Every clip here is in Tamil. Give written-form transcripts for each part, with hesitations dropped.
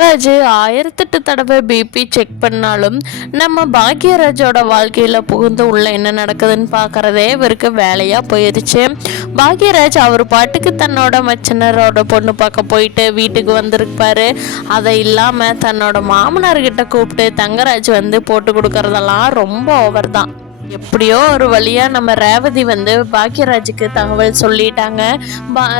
ராஜு 1008 தடவை பிபி செக் பண்ணாலும் நம்ம பாக்யராஜோட வாழ்க்கையில் புகுந்து உள்ள என்ன நடக்குதுன்னு பார்க்குறதே இவருக்கு வேலையாக போயிடுச்சு. பாக்யராஜ் அவர் பாட்டுக்கு தன்னோட மச்சனரோட பொண்ணு பார்க்க போயிட்டு வீட்டுக்கு வந்திருப்பாரு. அதை இல்லாமல் தன்னோட மாமனார்கிட்ட கூப்பிட்டு தங்கராஜ் போட்டு கொடுக்கறதெல்லாம் ரொம்ப ஓவர் தான். எப்படியோ ஒரு வழியாக நம்ம ரேவதி பாக்யராஜுக்கு தகவல் சொல்லிட்டாங்க.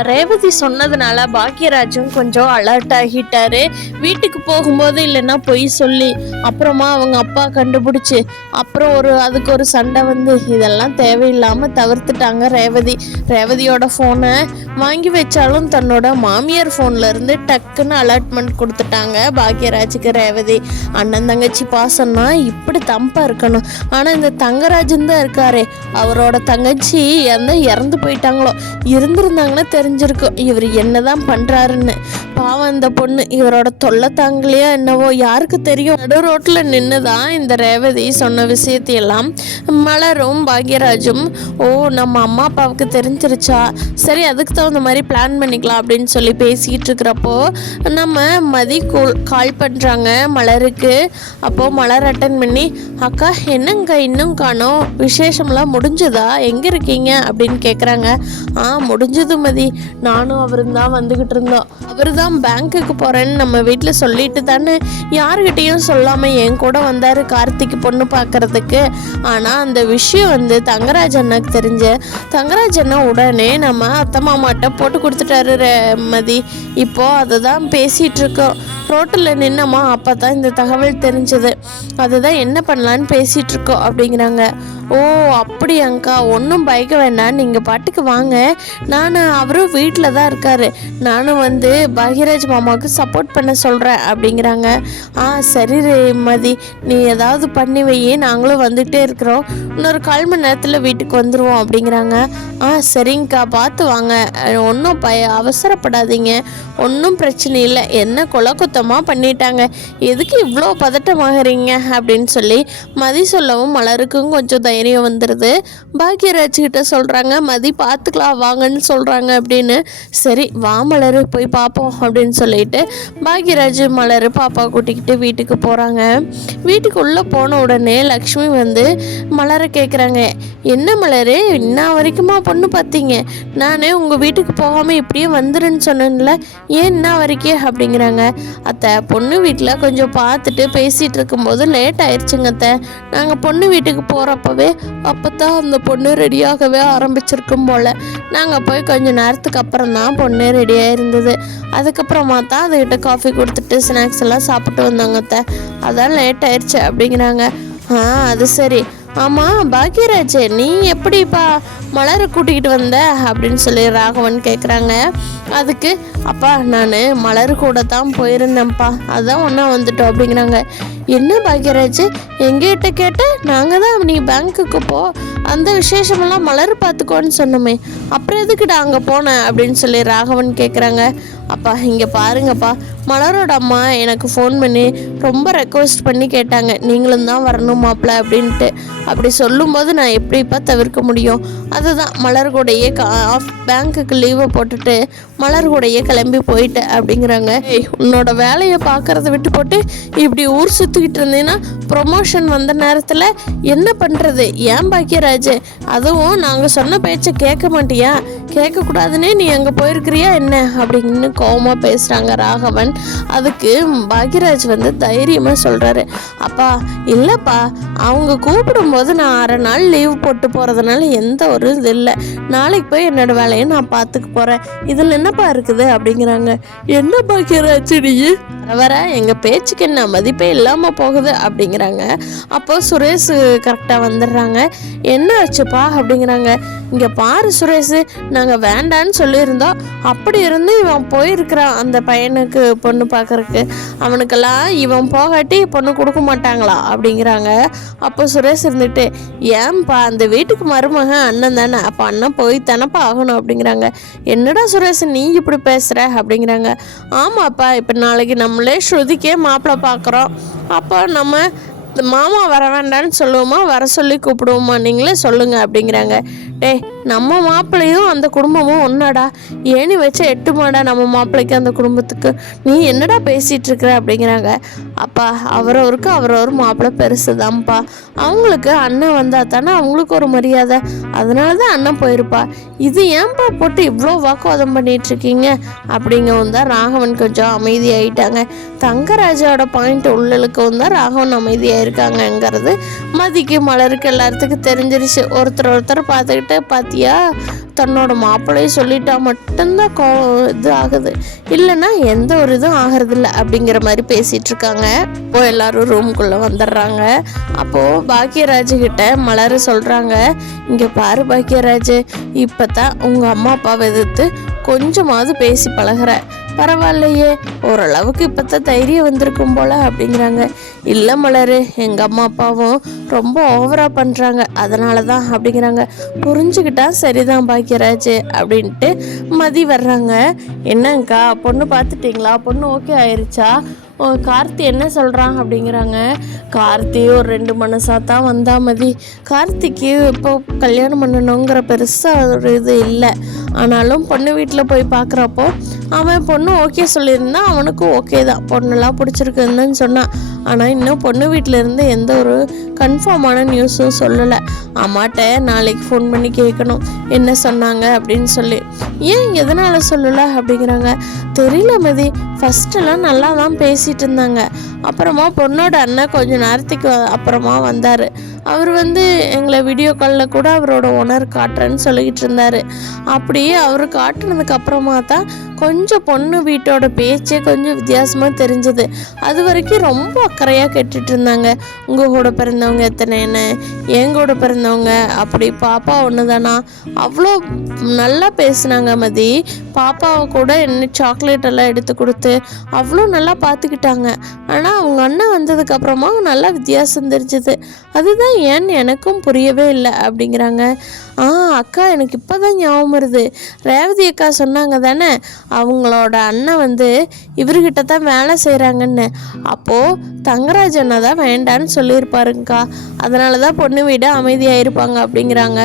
ரேவதி சொன்னதுனால பாக்யராஜும் கொஞ்சம் அலர்ட் ஆகிட்டாரு. வீட்டுக்கு போகும்போது இல்லைன்னா பொய் சொல்லி அப்புறமா அவங்க அப்பா கண்டுபிடிச்சி அப்புறம் அதுக்கு ஒரு சண்டை இதெல்லாம் தேவையில்லாமல் தவிர்த்துட்டாங்க. ரேவதியோட ஃபோனை வாங்கி வச்சாலும் தன்னோட மாமியார் ஃபோன்லேருந்து டக்குன்னு அலர்ட்மெண்ட் கொடுத்துட்டாங்க பாக்யராஜுக்கு. ரேவதி அண்ணன் தங்கச்சி பாசம்னா இப்படி தம்பா இருக்கணும். ஆனால் இந்த தங்கராஜ் தான் இருக்காரே, அவரோட தங்கச்சி இறந்து போயிட்டாங்களோ, இருந்திருந்தாங்கன்னா தெரிஞ்சிருக்கும் இவர் என்னதான் பண்றாருன்னு. பாவம் இந்த பொண்ணு இவரோட தொல்லை தாங்கலையா என்னவோ, யாருக்கு தெரியும். நடு ரோட்டில் நின்றுதான் இந்த ரேவதி சொன்ன விஷயத்தையெல்லாம் மலரும் பாக்யராஜும் நம்ம அம்மா அப்பாவுக்கு தெரிஞ்சிருச்சா, சரி அதுக்கு தகுந்த மாதிரி பிளான் பண்ணிக்கலாம் அப்படின்னு சொல்லி பேசிக்கிட்டு இருக்கிறப்போ நம்ம மதி கால் பண்ணுறாங்க மலருக்கு. அப்போது மலர் அட்டன் பண்ணி, அக்கா என்னங்க இன்னும் காணோம், விசேஷம்லாம் முடிஞ்சதா, எங்கே இருக்கீங்க அப்படின்னு கேட்குறாங்க. முடிஞ்சது மதி, நானும் அவரும் தான் வந்துக்கிட்டு இருந்தோம். அவர் தான் பேங்க்குக்கு போகிறேன்னு நம்ம வீட்டில் சொல்லிட்டு தானே யாருக்கிட்டேயும் சொல்லாமல் என் கூட வந்தார் கார்த்திக் பொண்ணு பார்க்குறதுக்கு. ஆனால் அந்த விஷயம் தங்கராஜ் அண்ணாக்கு தெரிஞ்ச தங்கராஜ் அண்ணா உடனே நம்ம அத்தை மாமாட்ட போட்டு கொடுத்துட்டாரு மதி. இப்போது அதை தான் பேசிகிட்டு இருக்கோம். ரோட்டில் நின்னம்மா அப்போ தான் இந்த தகவல் தெரிஞ்சது. அதுதான் என்ன பண்ணலான்னு பேசிகிட்டு இருக்கோம் அப்படிங்கிறாங்க. அப்படியாங்க்கா, ஒன்றும் பயக்க வேண்டாம், நீங்கள் பாட்டுக்கு வாங்க, அவரும் வீட்டில் தான் இருக்கார், நானும் பாக்யராஜ் மாமாவுக்கு சப்போர்ட் பண்ண சொல்கிறேன் அப்படிங்கிறாங்க. சரி மதி, நீ ஏதாவது பண்ணி வையே, நாங்களும் வந்துகிட்டே இருக்கிறோம், இன்னொரு 1/4 மணி நேரத்தில் வீட்டுக்கு வந்துடுவோம் அப்படிங்கிறாங்க. சரிங்கக்கா, பார்த்து வாங்க, ஒன்றும் அவசரப்படாதீங்க, ஒன்றும் பிரச்சனை இல்லை, என்ன கொலை குத்தமாக பண்ணிட்டாங்க, எதுக்கு இவ்வளோ பதட்டமாகறீங்க அப்படின்னு சொல்லி மதி சொல்லவும் மலருக்கும் கொஞ்சம் தைரியம் வந்துடுது. பாக்யராஜ் கிட்ட சொல்கிறாங்க, மதி பார்த்துக்கலாம் வாங்கன்னு சொல்கிறாங்க அப்படின்னு. சரி வா மலர் போய் பார்ப்போம் அப்படின்னு சொல்லிட்டு பாக்யராஜ் மலர் பாப்பா கூட்டிக்கிட்டு வீட்டுக்கு போகிறாங்க. வீட்டுக்குள்ளே போன உடனே லக்ஷ்மி மலரை கேட்குறாங்க, என்ன மலர் இன்னும் வரைக்குமா பொண்ணு பார்த்தீங்க, நானே உங்கள் வீட்டுக்கு போகாமல் இப்படியே வந்துருன்னு சொன்னேன்ல, ஏன் இன்ன வரைக்கும் அப்படிங்கிறாங்க. அத்தை, பொண்ணு வீட்டில் கொஞ்சம் பார்த்துட்டு பேசிகிட்டு இருக்கும்போது லேட் ஆயிடுச்சுங்க அத்தை, நாங்கள் பொண்ணு வீட்டுக்கு போகிறப்பவே அப்போ தான் அந்த பொண்ணு ரெடியாகவே ஆரம்பிச்சிருக்கும் போல், நாங்கள் போய் கொஞ்சம் நேரத்துக்கு அப்புறம் தான் பொண்ணு ரெடியாக இருந்தது, அதுக்கப்புறமா தான் அதுக்கிட்ட காஃபி கொடுத்துட்டு ஸ்நாக்ஸ் எல்லாம் சாப்பிட்டு வந்தாங்க அத்தை, அதான் லேட் ஆயிடுச்சு அப்படிங்கிறாங்க. அது சரி, ஆமாம் பாக்யராஜ், நீ எப்படிப்பா மலரை கூட்டிக்கிட்டு வந்த அப்படின்னு சொல்லி ராகவன் கேட்குறாங்க. அதுக்கு அப்பா நான் மலர் கூட தான் போயிருந்தேன்ப்பா, அதான் ஒன்றா வந்துட்டோம் அப்படிங்கிறாங்க. என்ன பாக்யராஜ், எங்கிட்ட கேட்ட நாங்கள் தான் நீ பேங்க்குக்கு போ, அந்த விசேஷமெல்லாம் மலர் பார்த்துக்கோன்னு சொன்னோமே, அப்புறம் எதுக்குடா அங்கே போனேன் அப்படின்னு சொல்லி ராகவன் கேட்குறாங்க. அப்பா இங்கே பாருங்கப்பா, மலரோட அம்மா எனக்கு ஃபோன் பண்ணி ரொம்ப ரெக்வஸ்ட் பண்ணி கேட்டாங்க, நீங்களும் தான் வரணும் மாப்பிள்ள அப்படின்ட்டு. அப்படி சொல்லும்போது நான் எப்படிப்பா தவிர்க்க முடியும், அதுதான் மலர் கூடையே பேங்க்குக்கு லீவை போட்டுட்டு மலர் கூடையே கிளம்பி போயிட்டேன் அப்படிங்கிறாங்க. உன்னோட வேலையை பார்க்கறத விட்டு போட்டு இப்படி ஊர் சுற்றிக்கிட்டு இருந்தீங்கன்னா ப்ரொமோஷன் வந்த நேரத்தில் என்ன பண்ணுறது, ஏன் பாக்யராஜ், அதுவும் நாங்கள் சொன்ன பேச்சை கேட்க மாட்டியா, கேட்கக்கூடாதுன்னே நீ அங்கே போயிருக்கிறியா என்ன அப்படின்னு கோவமாக பேசுகிறாங்க ராகவன். அதுக்கு பாக்யராஜ் தைரியமாக சொல்கிறாரு, அப்பா இல்லைப்பா, அவங்க கூப்பிடும்போது நான் 1/2 நாள் லீவ் போட்டு போகிறதுனால எந்த ஒரு இது இல்லை, நாளைக்கு போய் என்னோடய வேலையை நான் பார்த்துக்க போகிறேன், இதில் என்னப்பா இருக்குது அப்படிங்கிறாங்க. என்ன பாக்யராஜ் நீ வர எங்கள் பேச்சுக்கு என்ன மதிப்பே இல்லாமல் போகுது அப்படிங்கிறாங்க. அப்போது சுரேஷ் கரெக்டாக வந்துடுறாங்க. என்ன ஆச்சுப்பா அப்படிங்கிறாங்க. இங்கே பாரு சுரேஷ், நாங்கள் வேண்டான்னு சொல்லியிருந்தோம், அப்படி இருந்து இவன் போயிருக்கிறான் அந்த பையனுக்கு பொண்ணு பார்க்கறக்கு, அவனுக்கெல்லாம் இவன் போகாட்டி பொண்ணு கொடுக்க மாட்டாங்களா அப்படிங்கிறாங்க. அப்போ சுரேஷ் இருந்துட்டு, ஏன்பா அந்த வீட்டுக்கு மருமகன் அண்ணன் தானே, அப்போ அண்ணன் போய் தானப்பா ஆகணும் அப்படிங்கிறாங்க. என்னடா சுரேஷ் நீ இப்படி பேசுகிற அப்படிங்கிறாங்க. ஆமாப்பா, இப்போ நாளைக்கு நம்மளே ஸ்ருதிக்கே மாப்பிள்ளை பார்க்குறோம், அப்போ நம்ம மாமா வர வேண்டான்னு சொல்லுவோமா, வர சொல்லி கூப்பிடுவோமா, நீங்களே சொல்லுங்கள் அப்படிங்கிறாங்க. டேய் நம்ம மாப்பிள்ளையும் அந்த குடும்பமும் ஒன்னாடா, ஏணி வச்சு 8 மாடா நம்ம மாப்பிள்ளைக்கு அந்த குடும்பத்துக்கு, நீ என்னடா பேசிகிட்டு இருக்கிற அப்படிங்கிறாங்க. அப்பா அவரவருக்கு அவரவர் மாப்பிள்ளை பெருசு தான்ப்பா, அவங்களுக்கு அண்ணன் வந்தால் தானே அவங்களுக்கு ஒரு மரியாதை, அதனால தான் அண்ணன் போயிருப்பா, இது ஏன்பா போட்டு இவ்வளோ வாக்குவாதம் பண்ணிகிட்ருக்கீங்க அப்படிங்கவும் தான் ராகவன் கொஞ்சம் அமைதியாகிட்டாங்க. தங்கராஜோட பாயிண்ட் உள்ளலுக்கவும் தான் ராகவன் அமைதியாயிருக்காங்கங்கிறது மதிக்கு மலருக்கு எல்லாத்துக்கும் தெரிஞ்சிருச்சு. ஒருத்தர் பார்த்துக்கிட்டு பார்த்தியா தன்னோட மாப்பிள்ளையும் சொல்லிட்டா மட்டும்தான் இது ஆகுது, இல்லைன்னா எந்த ஒரு இதுவும் ஆகிறதில்ல அப்படிங்கிற மாதிரி பேசிகிட்டு இருக்காங்க. அப்போது எல்லாரும் ரூம்குள்ளே வந்துடுறாங்க. அப்போது பாக்கியராஜ் கிட்ட மலர் சொல்கிறாங்க, இங்கே பாரு பாக்கியராஜ், இப்போ தான் உங்கள் அம்மா அப்பாவை எதிர்த்து கொஞ்சமாவது பேசி பழகிற, பரவாயில்லையே ஓரளவுக்கு இப்போ தான் தைரியம் வந்திருக்கும் போல் அப்படிங்கிறாங்க. இல்லை மலர், எங்கள் அம்மா அப்பாவும் ரொம்ப ஓவராக பண்ணுறாங்க, அதனால தான் அப்படிங்கிறாங்க. புரிஞ்சுக்கிட்டா சரிதான் பாக்கியராஜ் அப்படின்ட்டு மதி வர்றாங்க. என்னங்கக்கா பொண்ணு பார்த்துட்டிங்களா, பொண்ணு ஓகே ஆயிடுச்சா, கார்த்தி என்ன சொல்கிறான் அப்படிங்கிறாங்க. கார்த்தி ஒரு 2 மனசாக தான் வந்தா மதி, கார்த்திக்கு இப்போ கல்யாணம் பண்ணணுங்கிற பெருசாக ஒரு இது இல்லை, ஆனாலும் பொண்ணு வீட்டில் போய் பார்க்குறப்போ அவன் பொண்ணு ஓகே சொல்லியிருந்தான், அவனுக்கும் ஓகே தான், பொண்ணெல்லாம் பிடிச்சிருக்குன்னு சொன்னான். ஆனால் இன்னும் பொண்ணு வீட்டில் இருந்து எந்த ஒரு கன்ஃபார்மான நியூஸும் சொல்லலை. அம்மாட்ட நாளைக்கு ஃபோன் பண்ணி கேட்கணும் என்ன சொன்னாங்க அப்படின்னு சொல்லி. ஏன் எதனால் சொல்லலை அப்படிங்கிறாங்க. தெரியல மதி, ஃபஸ்ட்டெல்லாம் நல்லா தான் பேசிகிட்டு இருந்தாங்க, அப்புறமா பொண்ணோட அண்ணன் கொஞ்சம் நேரத்துக்கு அப்புறமா வந்தார். அவர் எங்களை வீடியோ காலில் கூட அவரோட ஓனர் காட்டுறேன்னு சொல்லிக்கிட்டு இருந்தார். அப்படியே அவர் காட்டுனதுக்கு அப்புறமா தான் கொஞ்சம் பொண்ணு வீட்டோட பேச்சே கொஞ்சம் வித்தியாசமாக தெரிஞ்சது. அது வரைக்கும் ரொம்ப அக்கறையாக கேட்டுட்டு இருந்தாங்க. உங்கள் கூட பிறந்தவங்க எத்தனை, என்ன என் கூட பிறந்தவங்க அப்படி, பாப்பா ஒன்று தானா, அவ்வளோ நல்லா பேசுனாங்க மதி. பாப்பாவை கூட என்ன சாக்லேட் எல்லாம் எடுத்து கொடுத்து அவ்வளோ நல்லா பார்த்துக்கிட்டாங்க. ஆனால் அவங்க அண்ணன் வந்ததுக்கப்புறமா நல்லா வித்தியாசம் தெரிஞ்சுது, அதுதான் ஏன்னு எனக்கும் புரியவே இல்லை அப்படிங்கிறாங்க. அக்கா எனக்கு இப்போ தான் ஞாபகம் வருது, ரேவதி அக்கா சொன்னாங்க தானே அவங்களோட அண்ணன் இவர்கிட்ட தான் வேலை செய்கிறாங்கன்னு. அப்போது தங்கராஜ் அண்ணா தான் வேண்டான்னு சொல்லியிருப்பாருங்கக்கா, அதனால தான் பொண்ணு வீடு அமைதியாக இருப்பாங்க அப்படிங்கிறாங்க.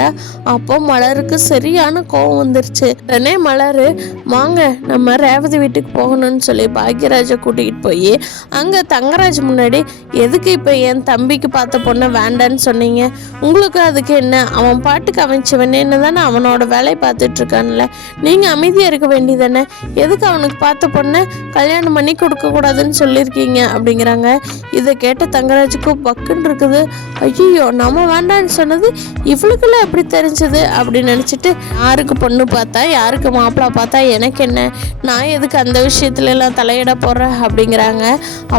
அப்போ மலருக்கு சரியான கோவம் வந்துருச்சு. உடனே மலர், வாங்க நம்ம ரேவதி வீட்டுக்கு போகணும்னு சொல்லி பாக்யராஜை கூட்டிகிட்டு போய் அங்கே தங்கராஜ் முன்னாடி, எதுக்கு இப்போ என் தம்பிக்கு பார்த்த பொண்ணை வேண்டான்னு சொன்னீங்க, உங்களுக்கு அதுக்கு என்ன, அவன் பாட்டுக்கு அவன் சிவனேன்னு தானே அவனோட வேலையை பார்த்துட்ருக்கான்ல, நீங்கள் அமைதியாக இருக்க வேண்டியதானே, எதுக்கு அவனுக்கு பார்த்த பொண்ணை கல்யாணம் பண்ணி கொடுக்கக்கூடாதுன்னு சொல்லியிருக்கீங்க அப்படிங்கிறாங்க. இதை கேட்ட தங்கராஜுக்கு பக்குன்னு இருக்குது. ஐயோ நம்ம வேண்டான்னு சொன்னது இவளுக்குள்ள எப்படி தெரிஞ்சது அப்படின்னு நினச்சிட்டு, யாருக்கு பொண்ணு பார்த்தா யாருக்கு மாப்பிள்ளை பார்த்தா எனக்கு என்ன, நான் எதுக்கு அந்த விஷயத்துல எல்லாம் தலையிட போடுறேன் அப்படிங்கிறாங்க.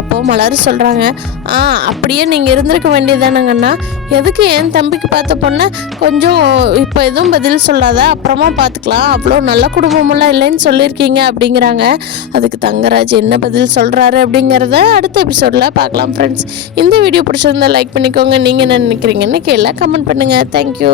அப்போது மலர் சொல்கிறாங்க, அப்படியே நீங்கள் இருந்திருக்க வேண்டியதானங்கண்ணா, எதுக்கு என் தம்பிக்கு பார்த்த பொண்ணை கொஞ்சம் இப்போ எதுவும் பதில் சொல்லாத, அப்புறமா பார்த்துக்கலாம், அவ்வளோ நல்ல குடும்பமெல்லாம் இல்லைன்னு சொல்லியிருக்கீங்க அப்படிங்கிறாங்க. அதுக்கு தங்கராஜ் என்ன பதில் சொல்கிறாரு அப்படிங்கிறத அடுத்த எபிசோடில் பார்க்கலாம் ஃப்ரெண்ட்ஸ். இந்த வீடியோ பிடிச்சிருந்தா லைக் பண்ணிக்கோங்க, நீங்கள் என்ன நினைக்கிறீங்கன்னு கீழே கமெண்ட் பண்ணுங்கள். தேங்க்யூ.